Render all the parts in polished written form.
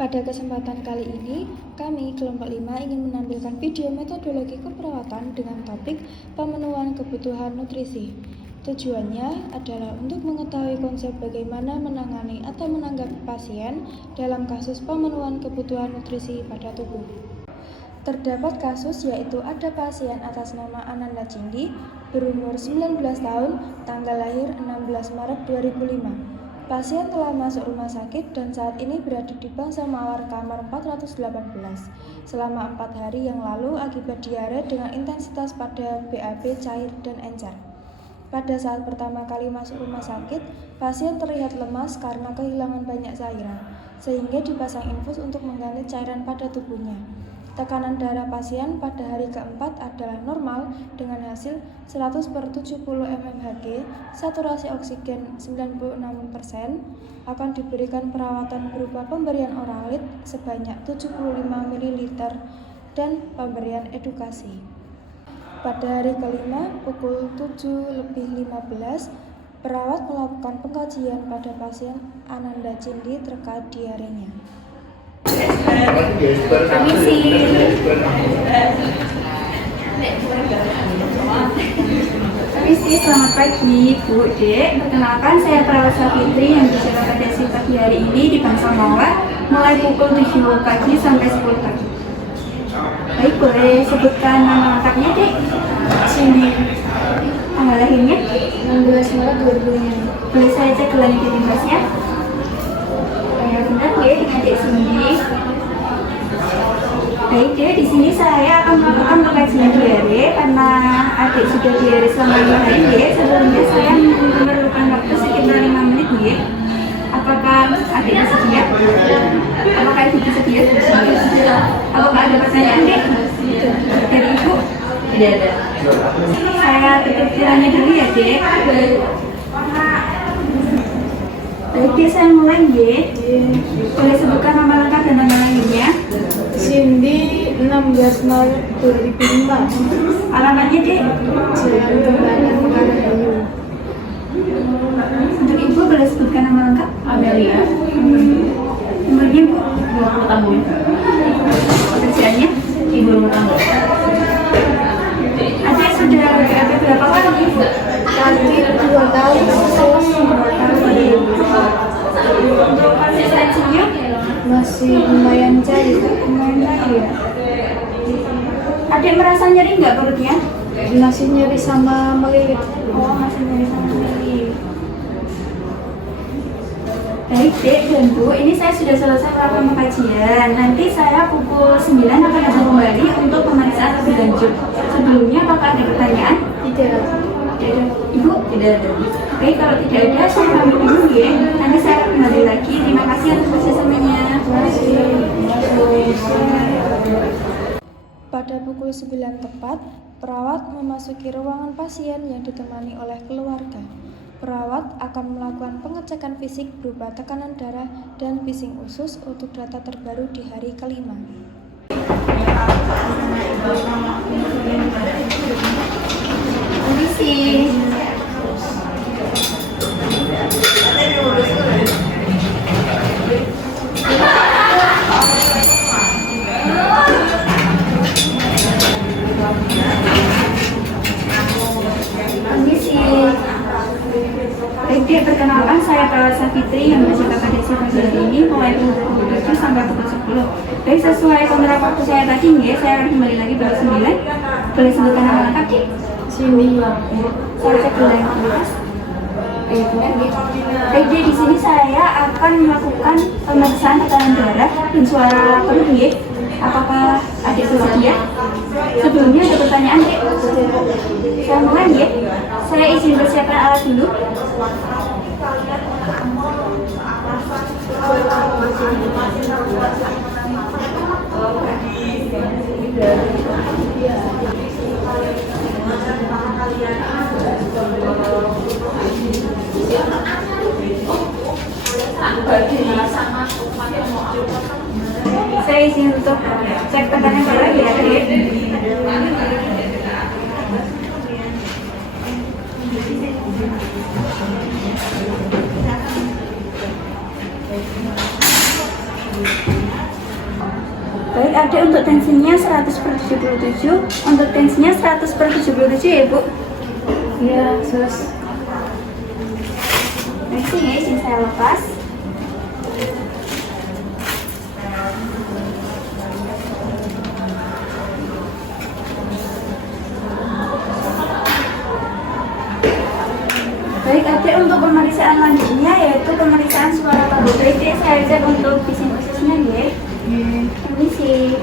Pada kesempatan kali ini, kami kelompok 5 ingin menampilkan video metodologi keperawatan dengan topik pemenuhan kebutuhan nutrisi. Tujuannya adalah untuk mengetahui konsep bagaimana menangani atau menanggapi pasien dalam kasus pemenuhan kebutuhan nutrisi pada tubuh. Terdapat kasus yaitu ada pasien atas nama Ananda Cindi, berumur 19 tahun, tanggal lahir 16 Maret 2005. Pasien telah masuk rumah sakit dan saat ini berada di bangsa mawar kamar 418 selama 4 hari yang lalu akibat diare dengan intensitas pada BAB cair dan encer. Pada saat pertama kali masuk rumah sakit, pasien terlihat lemas karena kehilangan banyak cairan, sehingga dipasang infus untuk mengganti cairan pada tubuhnya. Tekanan darah pasien pada hari keempat adalah normal dengan hasil 100/70 mmHg, saturasi oksigen 96%, akan diberikan perawatan berupa pemberian oralit sebanyak 75 ml dan pemberian edukasi. Pada hari kelima, pukul 7:15, perawat melakukan pengkajian pada pasien Ananda Cindi terkait diarenya. Permisi, selamat pagi Bu, Dek. Perkenalkan, saya perawat Safitri yang berjaga pada pagi hari ini di Bangsa Mawar mulai pukul 7 pagi sampai 10 pagi. Baik, boleh sebutkan nama lengkapnya, Dek? Cindy. Tanggal lahirnya? 16 Maret 2005. Boleh saya cek gelang identitasnya? Benar, Dek, dengan Dek Cindy. Baik, Dek, di sini saya akan melakukan pengkajian diare karena adik sudah diare selama 5 hari, Dek. Sebelumnya saya memerlukan waktu sekitar 5 menit, Dek. Apakah adik bersedia? Apakah ibu bersedia? Apakah ada pertanyaan, Dek? Dari Ibu? Tidak ada. Saya tutup kiranya dulu ya, Dek. Baik, Dek, saya mulai, Dek. Boleh sebutkan nama lengkap dan nama lahirnya? Cindy, 16 Maret 2005. Alamatnya, Dek? Jalan Kembangan Bayu. Untuk Ibu boleh sebutkan nama lengkap? Amelia. Umurnya, Bu? 20 tahun. Pekerjaannya? Ibu rumah tangga. Adik sudah BAB berapa kali? Tadi 2 tahun. 2 kali. Untuk konsistensinya? Masih lumayan cair. Lumayan lagi ya. Adik merasa nyeri nggak perutnya? Masih nyeri sama melilit. Oh, masih nyeri sama nyeri. Baik, Dek dan Bu, ini saya sudah selesai melakukan pengkajian. Nanti saya pukul 9 akan datang kembali untuk pemeriksaan lebih lanjut. Sebelumnya, apakah ada pertanyaan? Tidak. Tidak ada. Ibu? Tidak ada. Baik, kalau tidak ada, saya pamit dulu ya. Nanti saya akan kembali lagi. Terima kasih atas kerjasamanya. Pada pukul 9 tepat, perawat memasuki ruangan pasien yang ditemani oleh keluarga. Perawat akan melakukan pengecekan fisik berupa tekanan darah dan bising usus untuk data terbaru di hari kelima. Kondisi. Baik, perkenalkan, saya perawat Safitri yang berjaga pada pagi hari ini mulai pukul 7 sampai pukul 10. Baik, sesuai kontrak waktu saya tadi, saya akan kembali lagi pukul 9. Boleh sebutkan nama lengkap, Dek? Cindy. Saya cek dulu yang atas. Baik, Dek, di sini saya akan melakukan pemeriksaan tekanan darah dan suara perut, Dek. Apakah adik bersedia? Sebelumnya ada pertanyaan, Dek? Saya mulai, Dek. Saya izin persiapkan alat dulu. Saya izin untuk cek tekanan darah ya, Dek. Thank you. Baik, adik untuk tensinya 100/77. Untuk tensinya 100/77 ya, Bu? Iya, sus. Baik, ya, izin saya lepas. Baik, adik untuk pemeriksaan lanjutnya yaitu pemeriksaan suara paru. Berarti saya cek untuk bising ususnya ya. Permisi.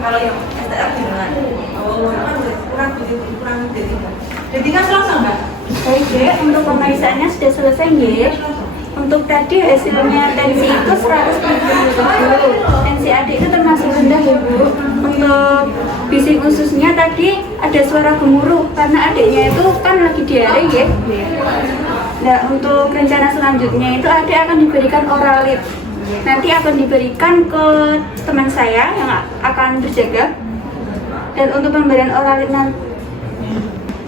Kalau yang STR gimana? Kurang jadi kan langsung nggak? Baik, ya, untuk pemeriksaannya sudah selesai ya. Untuk tadi hasilnya tensi itu 100/77. Tensi adik itu termasuk rendah ya, Bu. Untuk bising ususnya tadi ada suara gemuruh karena adiknya itu kan lagi diare ya. Nah, untuk rencana selanjutnya itu adik akan diberikan oralit. Nanti akan diberikan ke teman saya yang akan berjaga. Dan untuk pemberian oralit nanti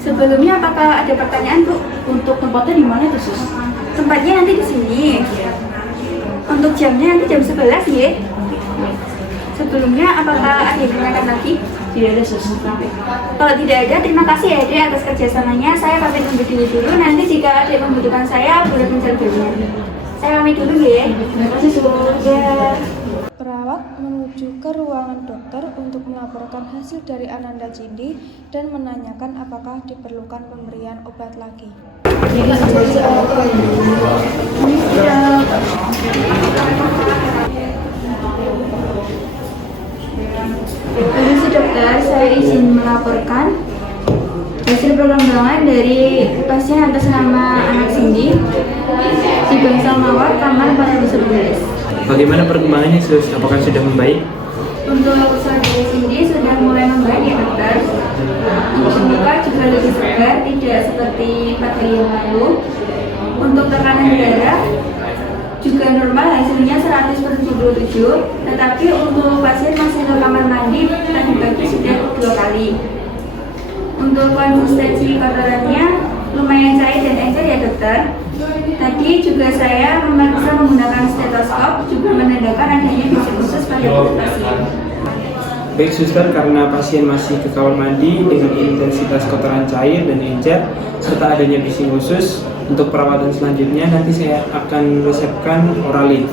sebelumnya apakah ada pertanyaan, Bu? Untuk tempatnya di mana tuh, sus? Tempatnya nanti di sini. Untuk jamnya nanti jam 11 ya. Sebelumnya apakah ada yang ditanyakan lagi? Tidak ada, sus. Kalau tidak ada, terima kasih ya Dek atas kerjasamanya. Saya pamit undur diri dulu. Nanti jika ada yang membutuhkan saya, boleh mencontohnya. Saya pamit dulu ya. Terima kasih, sus. Ya. Perawat menuju ke ruangan dokter untuk melaporkan hasil dari Ananda Cindi dan menanyakan apakah diperlukan pemberian obat lagi. Permisi dokter, saya izin melaporkan hasil perkembangan dari pasien atas nama anak Cindy di Bangsal Mawar, kamar 411. Bagaimana perkembangannya, sus? Apakah sudah membaik? Untuk saudari Cindy sudah mulai membaik ya dokter. Untuk muka juga lebih segar, tidak seperti 4 hari yang lalu. Untuk tekanan darah juga normal, hasilnya 100/77. Tetapi untuk pasien masih ke kamar mandi tadi pagi sudah 2 kali. Untuk konsistensi kotorannya lumayan cair dan encer ya dokter. Tadi juga saya memeriksa menggunakan stetoskop, juga menandakan adanya bising usus pada pasien. Baik, suster, karena pasien masih ke kamar mandi dengan intensitas kotoran cair dan encer serta adanya bising usus, untuk perawatan selanjutnya nanti saya akan resepkan oralit.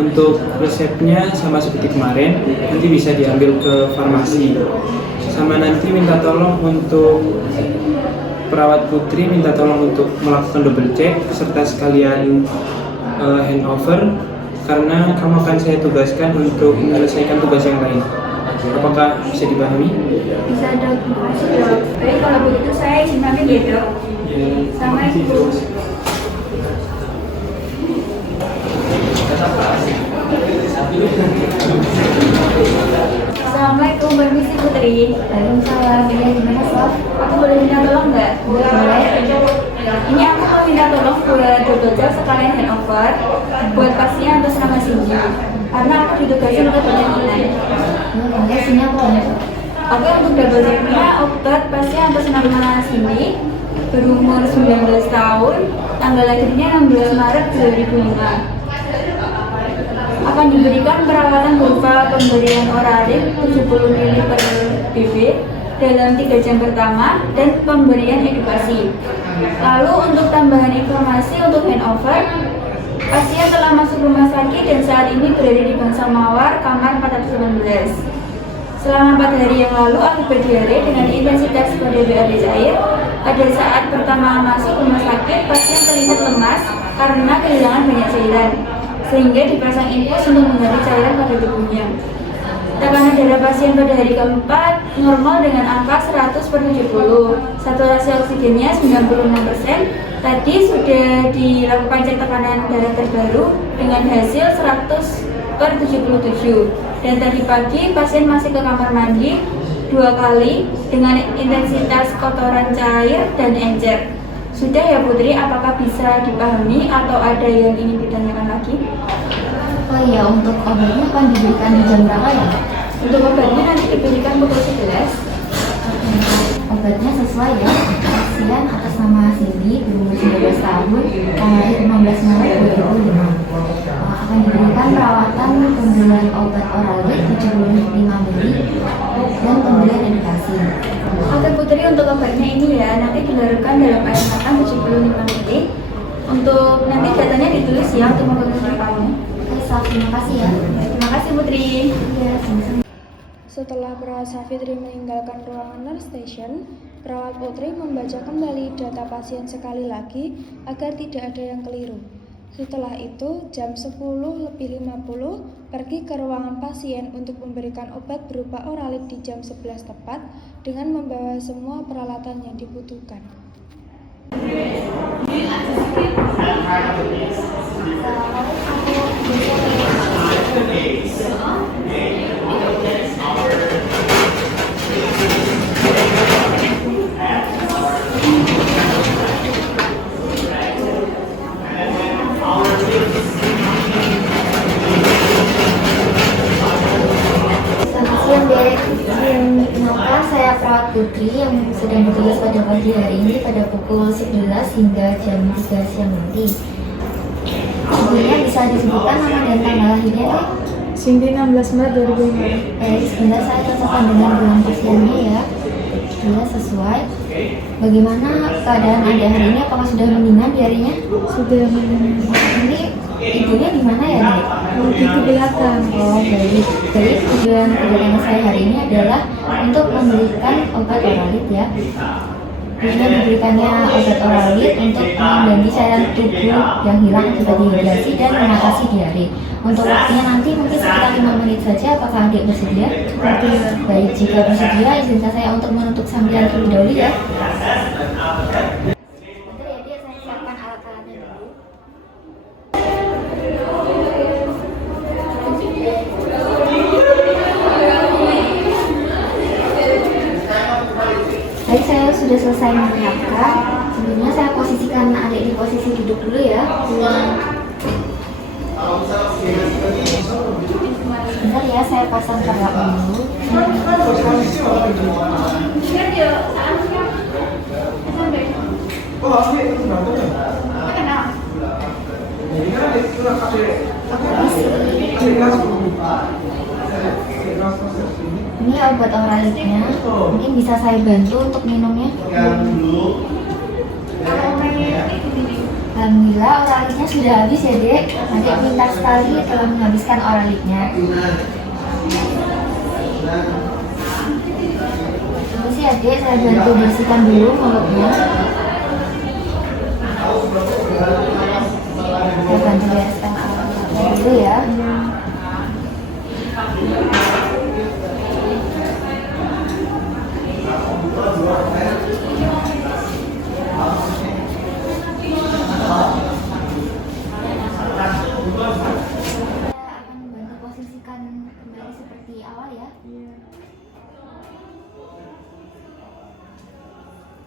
Untuk resepnya sama seperti kemarin, nanti bisa diambil ke farmasi. Sama nanti minta tolong untuk perawat Putri, minta tolong untuk melakukan double check serta sekalian handover karena kamu akan saya tugaskan untuk menyelesaikan tugas yang lain. Apakah bisa dipahami? Bisa dok, makasih dok. Baik, kalau begitu saya izin pamit ya dok. Assalamualaikum. Assalamualaikum, permisi Putri. Waalaikumsalam. Ya, gimana, Sof? Aku boleh minta tolong nggak? Boleh. Ini aku mau minta tolong buat double check sekalian handover buat pasien atas nama Cindy. Karena aku ditugasin untuk penelitian. Boleh, sini apa? Oke, untuk double checknya obat pasien atas nama Cindy berumur 19 tahun, tanggal lahirnya 16 Maret 2005. Akan diberikan perawatan berupa pemberian oralit 70 ml per BB dalam 3 jam pertama dan pemberian edukasi. Lalu untuk tambahan informasi untuk handover, pasien telah masuk rumah sakit dan saat ini berada di Bangsal Mawar, kamar 419. Selama 4 hari yang lalu akibat diare dengan intensitas pada BAB cair, pada saat pertama masuk rumah sakit, pasien terlihat lemas karena kehilangan banyak cairan, sehingga dipasang infus untuk mengganti cairan pada tubuhnya. Tekanan darah pasien pada hari keempat normal dengan angka 100/70. Saturasi oksigennya 96%. Tadi sudah dilakukan cek tekanan darah terbaru dengan hasil 100/77. Dan tadi pagi pasien masih ke kamar mandi 2 kali dengan intensitas kotoran cair dan encer. Sudah ya Putri, apakah bisa dipahami atau ada yang ingin ditanyakan lagi? Oh iya, untuk obatnya akan diberikan di jam berapa ya? Untuk obatnya nanti diberikan pukul 11. obatnya sesuai ya. Pasien atas nama Cindy, berumur 19 tahun, lahir 15 Maret 2005. Akan diberikan perawatan pemberian obat oralit 75 mili dan pemberian edukasi. Oke Putri, untuk obatnya ini ya, nanti dilarutkan dalam air matang 75 ml. Untuk nanti datanya ditulis ya untuk menghubungi kamu. Oke, Saf, terima kasih ya. Terima kasih Putri. Iya, sama-sama. Setelah perawat Safitri meninggalkan ruangan nurse station, perawat Putri membaca kembali data pasien sekali lagi agar tidak ada yang keliru. Setelah itu, jam 10:50 pergi ke ruangan pasien untuk memberikan obat berupa oralit di jam 11 tepat dengan membawa semua peralatan yang dibutuhkan. Kenapa saya perawat Putri yang sedang bertugas pada pagi hari ini pada pukul 11 hingga jam 3 siang nanti. Sebelumnya bisa disebutkan nama dan tanggal lahirnya deh? Cindy 16 Maret 2005. Sebentar saya cocokkan dengan bulan pasiennya ya. Iya, sesuai. Bagaimana keadaan adik hari ini? Apakah sudah mendingan diarinya? Sudah mendengar. Ini ibunya di mana ya, Dek? Di belakang. Oh, baik. Baik, tujuan kedatangan saya hari ini adalah untuk memberikan obat oralit ya. Tujuan diberikannya obat oralit untuk mengganti cairan tubuh yang hilang akibat dehidrasi dan mengatasi diare. Untuk waktunya nanti mungkin sekitar 5 menit saja. Apakah adik bersedia? Baik, jika bersedia izinkan saya untuk menutup sambilan terlebih dahulu ya. Bentar ya, Dek, saya siapkan alat-alatnya dulu. Baik, saya sudah selesai menyiapkan. Sebelumnya saya posisikan adik di posisi duduk dulu ya. Bentar ya, saya pasang perlak dulu. Ini obat oralitnya, mungkin bisa saya bantu untuk minumnya. Alhamdulillah oralitnya sudah habis ya, Dek. Adik pintar sekali telah menghabiskan oralitnya. Terima kasih Adik, saya bantu bersihkan dulu mulutnya. Saya bantu bereskan alatnya dulu ya. Akan membantu posisikan kembali seperti awal ya.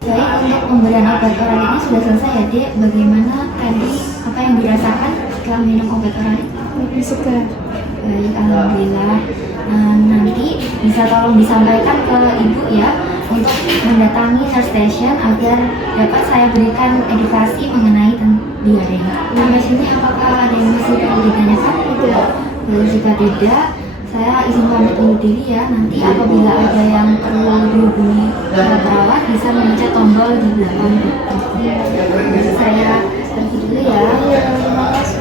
Baik, untuk pemberian obat oralitnya sudah selesai ya, Dek. Bagaimana tadi apa yang dirasakan setelah minum obat oralit? Lebih suka. Baik, alhamdulillah. Nanti bisa tolong disampaikan ke ibu ya untuk mendatangi nurse station agar dapat saya berikan edukasi mengenai diare. Sampai sini apakah ada yang masih perlu ditanyakan? Tidak. Jika tidak, saya izin pamit undur diri ya. Nanti apabila ada yang perlu dihubungi perawat bisa memencet tombol di belakang. Saya pergi dulu ya. Terima kasih.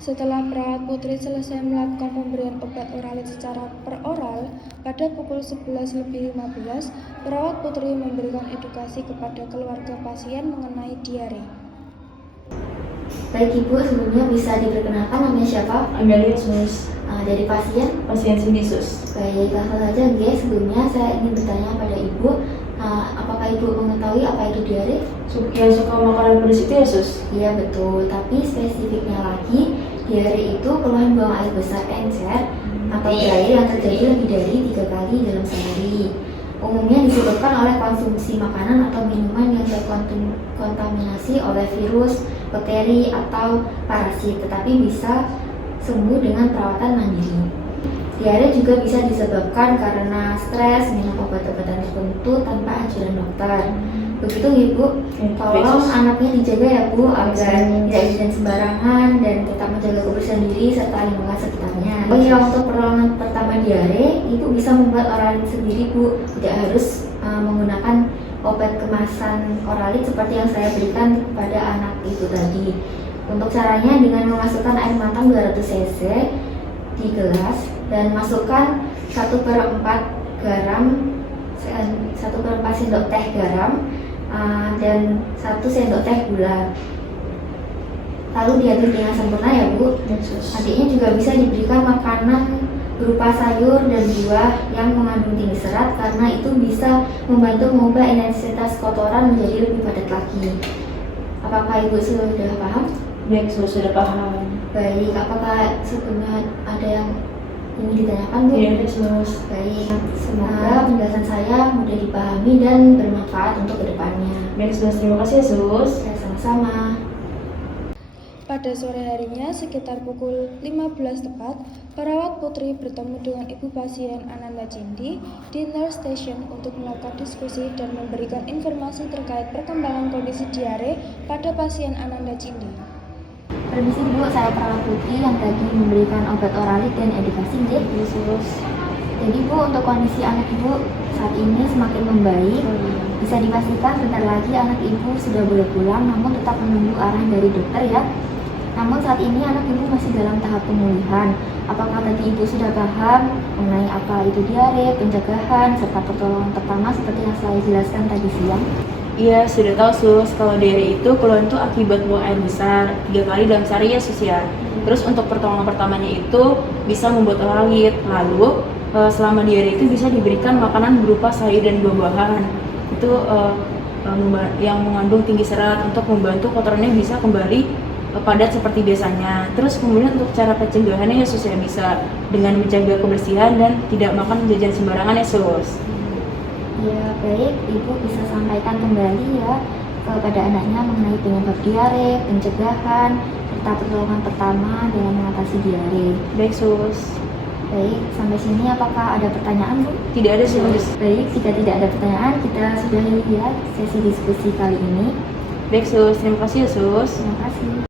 Setelah perawat Putri selesai melakukan pemberian obat oralit secara peroral, pada pukul 11:15, perawat Putri memberikan edukasi kepada keluarga pasien mengenai diare. Baik Ibu, sebelumnya bisa diperkenalkan namanya siapa? Amelia Sus. Dari pasien? Pasien Cindy Sus. Baik, langsung saja guys. Sebelumnya saya ingin bertanya pada Ibu, apakah Ibu mengetahui apa itu diare? Yang suka makanan pedas itu ya Sus? Iya betul, tapi spesifiknya lagi, diare itu keluhan buang air besar encer atau diare yang terjadi lebih dari 3 kali dalam sehari. Umumnya disebabkan oleh konsumsi makanan atau minuman yang terkontaminasi oleh virus, bakteri, atau parasit, tetapi bisa sembuh dengan perawatan mandiri. Diare juga bisa disebabkan karena stres, minum obat-obatan tertentu tanpa anjuran dokter. Begitu Ibu, tolong anaknya dijaga ya Bu, agar tidak jajan sembarangan dan tetap menjaga kebersihan diri serta lingkungan sekitarnya. Oh ya, untuk pertolongan pertama diare, Ibu bisa membuat oralit sendiri Bu, tidak harus menggunakan obat kemasan oralit seperti yang saya berikan kepada anak Ibu tadi. Untuk caranya dengan memasukkan air matang 200 cc di gelas dan masukkan 1/4 garam, 1/4 sendok teh garam, dan 1 sendok teh gula. Lalu diaduk dengan sempurna ya Bu. Adiknya juga bisa diberikan makanan berupa sayur dan buah yang mengandung tinggi serat karena itu bisa membantu mengubah intensitas kotoran menjadi lebih padat lagi. Apakah Ibu sudah paham? Baik, sudah paham. Baik, apakah sebelumnya ada yang ingin ditanyakan Bu? Iya, Sus. Baik, semoga penjelasan saya mudah dipahami dan bermanfaat untuk kedepannya. Baik, Sus. Terima kasih, Sus. Ya, sama-sama. Pada sore harinya, sekitar pukul 15 tepat, perawat Putri bertemu dengan ibu pasien Ananda Cindi di nurse station untuk melakukan diskusi dan memberikan informasi terkait perkembangan kondisi diare pada pasien Ananda Cindi. Permisi Bu, saya perawat Putri yang tadi memberikan obat oralit dan edukasi nggih. Sus. Jadi Bu, untuk kondisi anak Ibu saat ini semakin membaik. Bisa dipastikan bentar lagi anak Ibu sudah boleh pulang, namun tetap menunggu arahan dari dokter ya. Namun saat ini anak Ibu masih dalam tahap pemulihan. Apakah tadi Ibu sudah paham mengenai apa itu diare, pencegahan, serta pertolongan pertama seperti yang saya jelaskan tadi siang? Iya, sudah tahu Sus, kalau diare itu keluhan itu akibat buang air besar 3 kali dalam sehari ya Sus ya. Terus untuk pertolongan pertamanya itu bisa membuat oralit. Lalu selama diare itu bisa diberikan makanan berupa sayur dan buah-buahan. Itu yang mengandung tinggi serat untuk membantu kotorannya bisa kembali padat seperti biasanya. Terus kemudian untuk cara pencegahannya ya Sus ya, bisa dengan menjaga kebersihan dan tidak makan jajan sembarangan ya Sus. Ya baik, Ibu bisa sampaikan kembali ya kepada anaknya mengenai penyebab diare, pencegahan, serta pertolongan pertama dalam mengatasi diare. Baik Sus. Baik, sampai sini apakah ada pertanyaan Bu? Tidak ada Sus. Baik, jika tidak ada pertanyaan, kita sudahi ya sesi diskusi kali ini. Baik Sus, terima kasih ya Sus. Terima kasih.